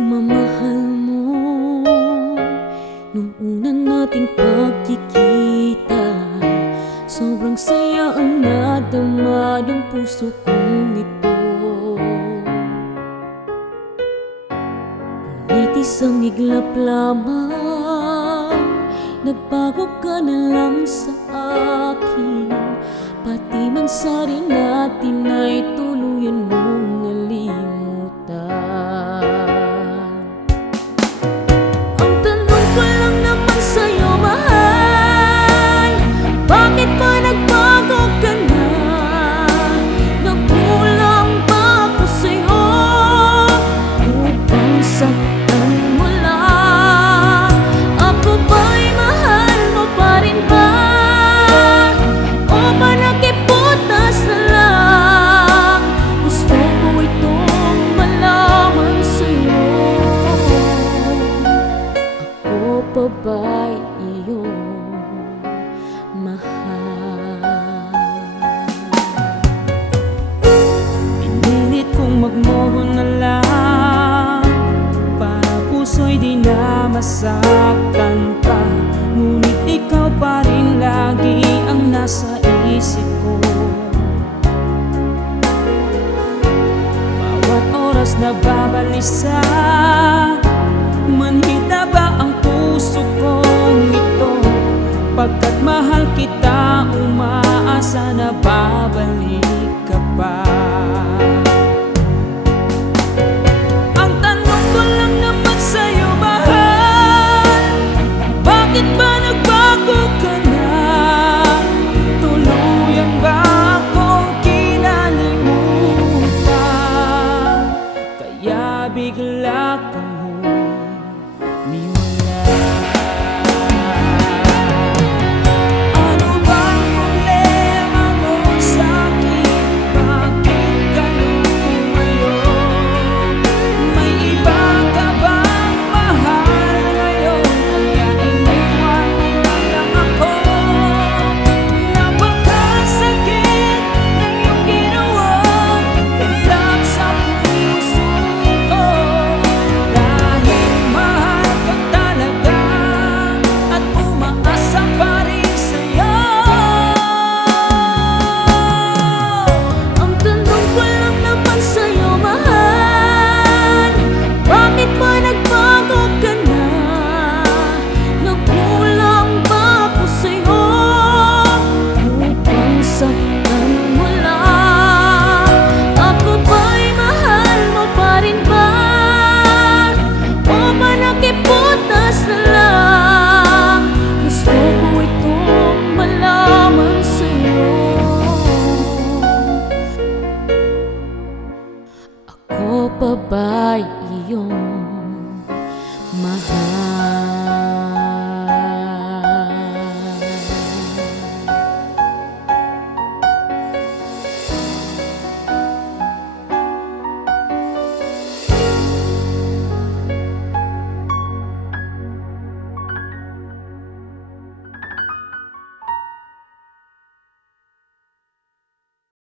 pagmamahal mo nung una nating pagkikita. Sobrang saya ang nadama ng puso kong ito. Ngunit isang iglap lamang, nagbago ka na lang sa akin. Pati man sari natin ay tuluyan mong nalimutan. Ang tanong ko lang naman sa'yo, mahal, bakit ba nagbago ka na? Nagkulang ba ako sa'yo upang saktan mo lang? Ako ba'y mahal mo pa rin ba? O ba nakiputas na lang? Gusto ko itong malaman sa'yo. Ako pa ba'y iyong mahal? Pinilit kong magmoho na lang para puso'y di na masaktan pa. Ngunit ikaw pa rin lagi ang nasa isip ko. Bawat oras na babalisa, manhita ba ang puso kong ito? Pagkat mahal kita, umaasa na babalik.